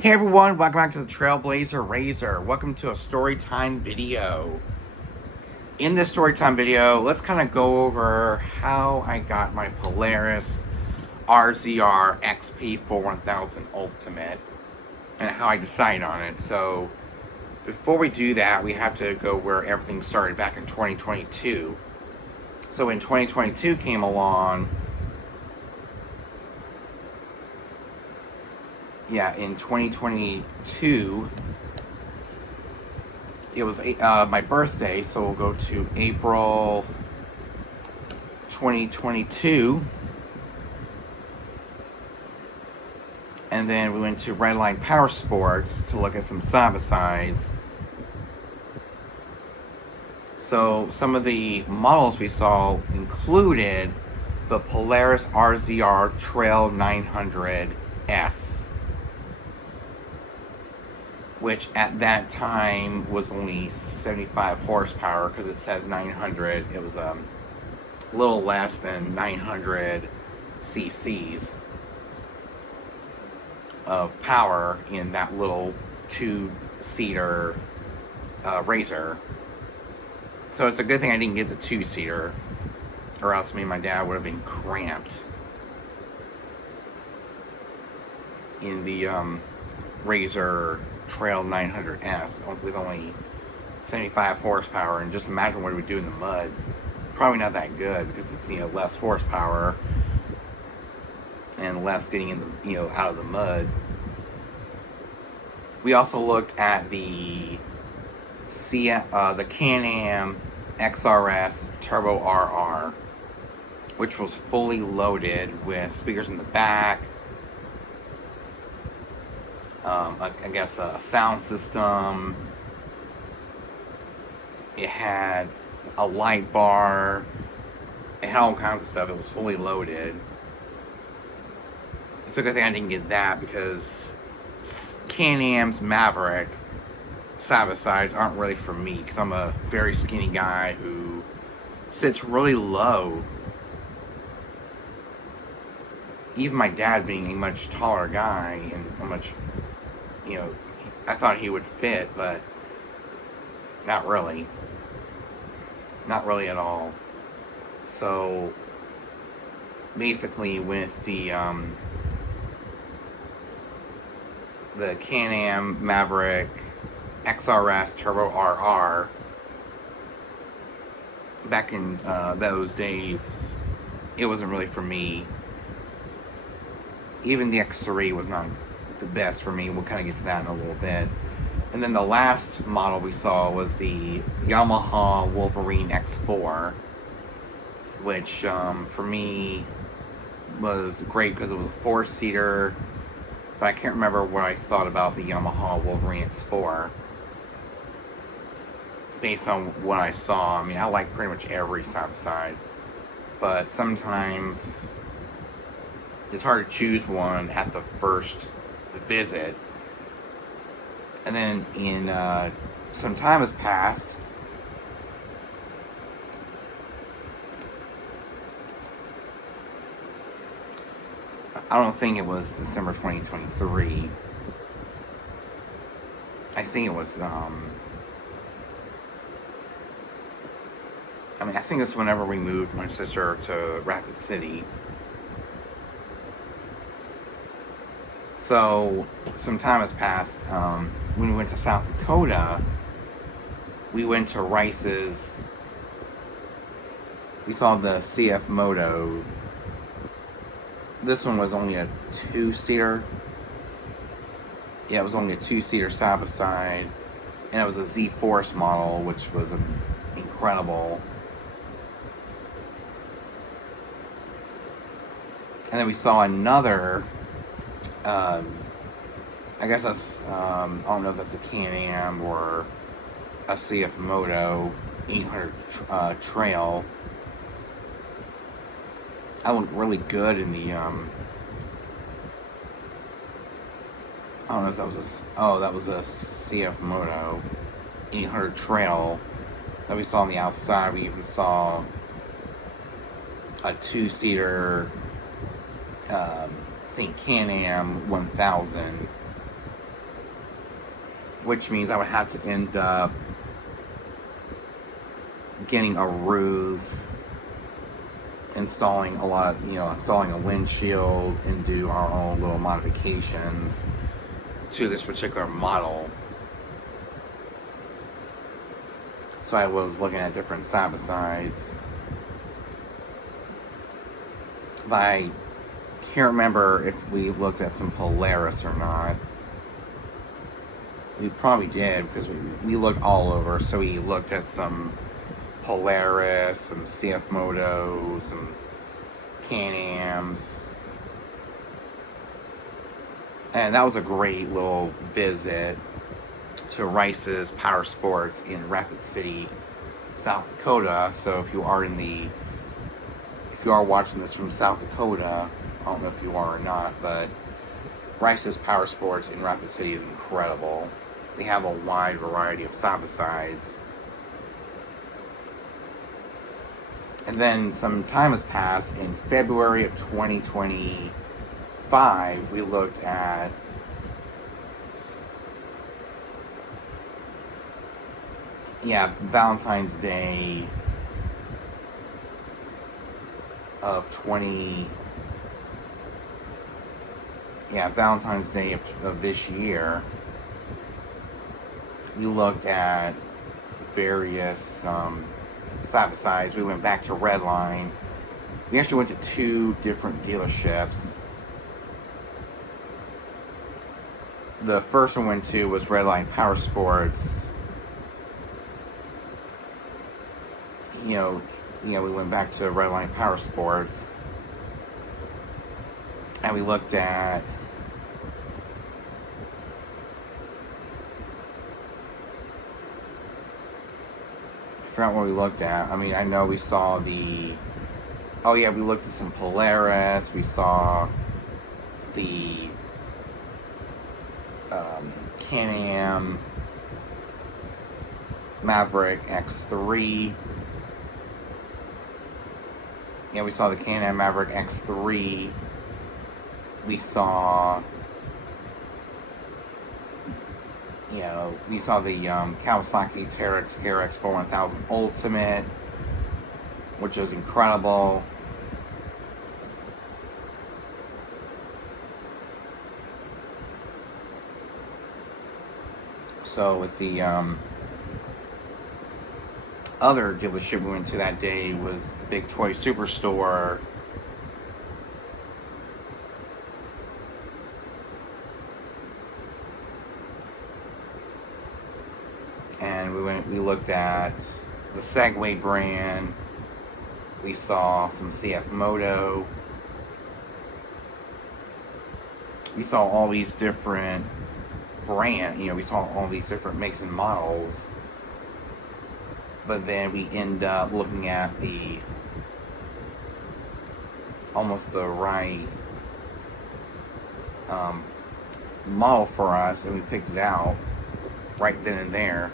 Hey everyone, welcome back to the Trailblazer RZR. Welcome to a story time video. In this story time video, let's kind of go over how I got my Polaris RZR XP for 1000 Ultimate and how I decided on it. So before we do that, we have to go where everything started back in 2022. So when 2022 came along, in 2022, it was my birthday, so we'll go to April 2022. And then we went to Redline Power Sports to look at some side-by-sides. So some of the models we saw included the Polaris RZR Trail 900S, which at that time was only 75 horsepower because it says 900. It was a little less than 900 cc's of power in that little two-seater RZR. So it's a good thing I didn't get the two-seater, or else me and my dad would have been cramped in the RZR Trail 900S with only 75 horsepower. And just imagine what it would do in the mud. Probably not that good because it's less horsepower and less getting in the out of the mud. We also looked at the Can-Am XRS Turbo RR, which was fully loaded with speakers in the back. I guess a sound system. It had a light bar. It had all kinds of stuff. It was fully loaded. It's a good thing I didn't get that because Can-Am's Maverick side-by-sides aren't really for me because I'm a very skinny guy who sits really low. Even my dad being a much taller guy and a much, I thought he would fit, but not really. Not really at all. So basically with the Can-Am Maverick XRS Turbo RR, back in those days, it wasn't really for me. Even the X3 was not the best for me. We'll kind of get to that in a little bit. And then the last model we saw was the Yamaha Wolverine X4, which for me was great because it was a four-seater, but I can't remember what I thought about the Yamaha Wolverine X4 based on what I saw. I mean, I like pretty much every side-by-side, but sometimes it's hard to choose one at the first visit. And then in some time has passed, I don't think it was December 2023. I think it was I think it's whenever we moved my sister to Rapid City. So some time has passed. When we went to South Dakota, we went to Rice's. We saw the CF Moto. This one was only a two-seater. Yeah, it was only a two-seater side-by-side. And it was a Z-Force model, which was incredible. And then we saw another, I guess that's, I don't know if that's a Can-Am or a CF Moto 800 Trail. I looked really good in the, I don't know if that was that was a CF Moto 800 Trail that we saw on the outside. We even saw a two-seater, I think Can-Am 1000 which means I would have to end up getting a roof, installing installing a windshield, and do our own little modifications to this particular model. So I was looking at different side-by-sides, but I can't remember if we looked at some Polaris or not. We probably did, because we looked all over. So we looked at some Polaris, some CF Moto, some Can-Ams. And that was a great little visit to Rice's Power Sports in Rapid City, South Dakota. So if you are watching this from South Dakota, I don't know if you are or not, but Rice's Power Sports in Rapid City is incredible. They have a wide variety of side-by-sides. And then some time has passed. In February of 2025, we looked at Valentine's Day of Valentine's Day of this year. We looked at various side-by-sides. We went back to Redline. We actually went to 2 different dealerships. The first one we went to was Redline Power Sports. We went back to Redline Power Sports, and we looked at I forgot what we looked at. I mean, I know we saw we looked at some Polaris. We saw the Can-Am Maverick X3. Yeah, we saw the Can-Am Maverick X3. We saw the Kawasaki Terex KRX 41000 Ultimate, which was incredible. So with the other dealership we went to that day was Big Toy Superstore. And we looked at the Segway brand. We saw some CF Moto. We saw all these different brands, we saw all these different makes and models. But then we end up looking at almost the right model for us, and we picked it out right then and there.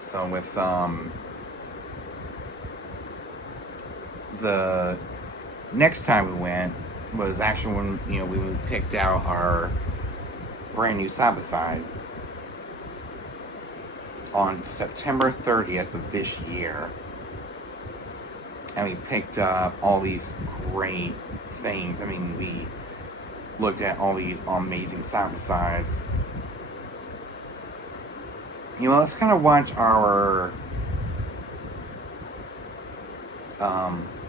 So with the next time we went was actually when we picked out our brand new side-by-side on September 30th of this year, and we picked up all these great things. I mean, we looked at all these amazing side-by-sides. Let's kind of watch our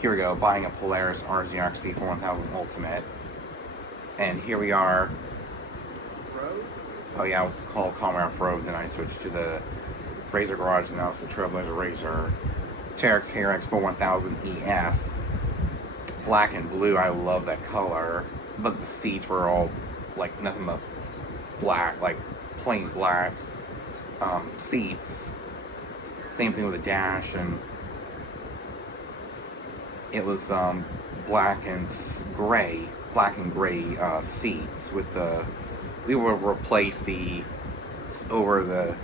here we go, buying a Polaris RZR XP 41000 Ultimate. And here we are. Oh yeah, I was called Commonwealth Road, then I switched to the Razor Garage, and now it's the Trailblazer RZR Terex KRX 41000 ES. Black and blue, I love that color. But the seats were all like nothing but black, like plain black seats. Same thing with the dash, and it was black and gray seats with we will replace the over the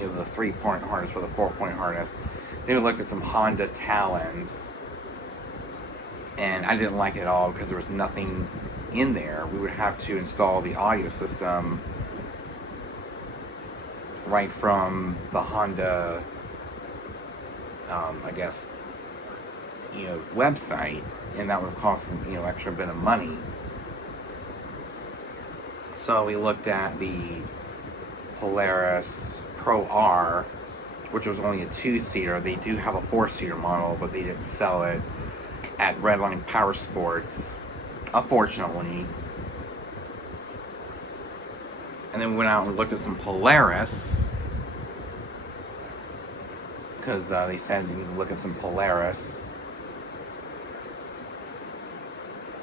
the 3-point harness or the 4-point harness. Then we looked at some Honda Talons, and I didn't like it at all because there was nothing in there. We would have to install the audio system right from the Honda, I guess, website, and that would cost extra bit of money. So we looked at the Polaris Pro R, which was only a 2-seater. They do have a 4-seater model, but they didn't sell it at Redline Power Sports, unfortunately. And then we went out and looked at some Polaris, because they said you can look at some Polaris.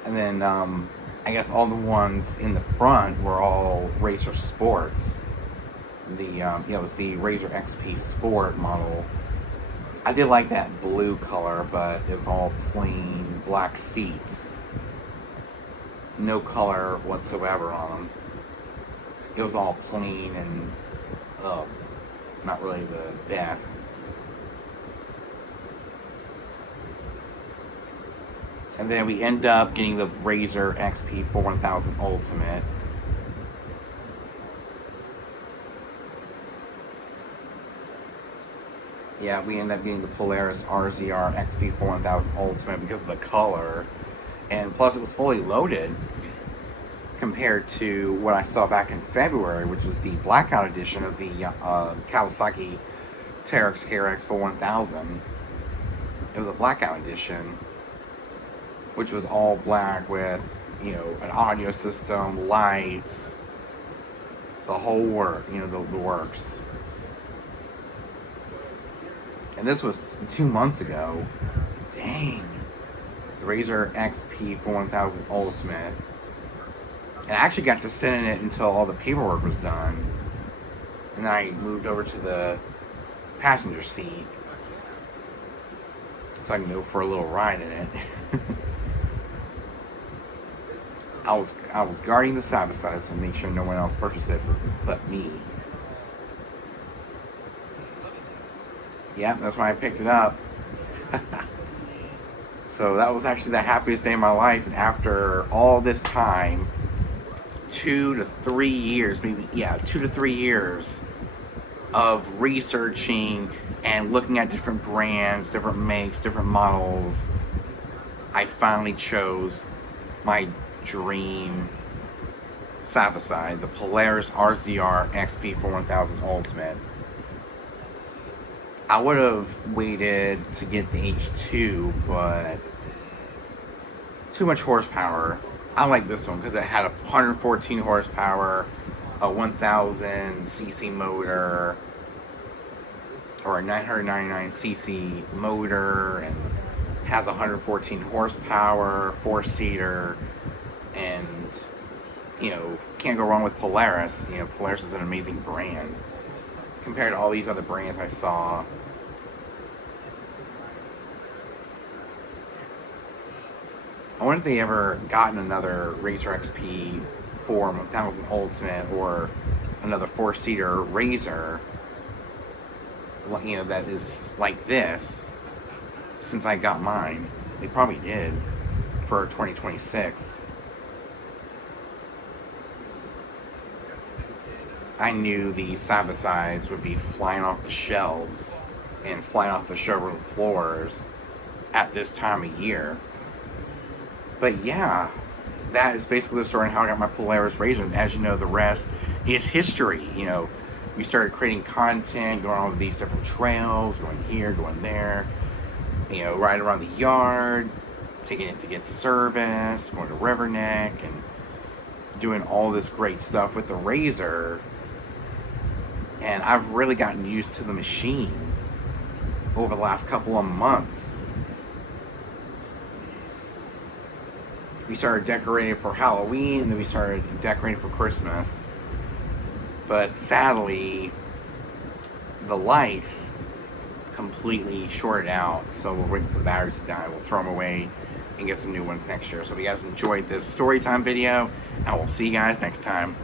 And then I guess all the ones in the front were all RZR Sports. It was the RZR XP Sport model. I did like that blue color, but it was all plain black seats. No color whatsoever on them. It was all plain and not really the best. And then we end up getting the RZR XP 4100 Ultimate. Yeah, we end up getting the Polaris RZR XP 4100 Ultimate because of the color. And plus it was fully loaded compared to what I saw back in February, which was the blackout edition of the Kawasaki Teryx KRX 4100. It was a blackout edition, which was all black with, an audio system, lights, the whole work, the works. And this was 2 months ago. Dang. The RZR XP 4100 Ultimate. And I actually got to sit in it until all the paperwork was done. And then I moved over to the passenger seat, so I can go for a little ride in it. I was guarding the side by side to make sure no one else purchased it but me. Yeah, that's why I picked it up. So that was actually the happiest day of my life. And after all this time, 2 to 3 years, 2 to 3 years of researching and looking at different brands, different makes, different models, I finally chose my dream side-by-side, the Polaris RZR XP 4100 Ultimate. I would have waited to get the H2, but too much horsepower. I like this one because it had a 114 horsepower, a 1000 cc motor, or a 999 cc motor, and has 114 horsepower, 4-seater, and can't go wrong with Polaris. Polaris is an amazing brand compared to all these other brands I saw. I wonder if they ever gotten another RZR XP 4100 Ultimate or another 4-seater RZR, that is like this, since I got mine. They probably did for 2026. I knew the side-by-sides would be flying off the shelves and flying off the showroom floors at this time of year. But yeah, that is basically the story on how I got my Polaris RZR. As you know, the rest is history. We started creating content, going on these different trails, going here, going there, riding around the yard, taking it to get serviced, going to River Neck, and doing all this great stuff with the RZR. And I've really gotten used to the machine over the last couple of months. We started decorating for Halloween, and then we started decorating for Christmas. But sadly, the lights completely shorted out, so we're waiting for the batteries to die. We'll throw them away and get some new ones next year. So if you guys enjoyed this story time video, I will see you guys next time.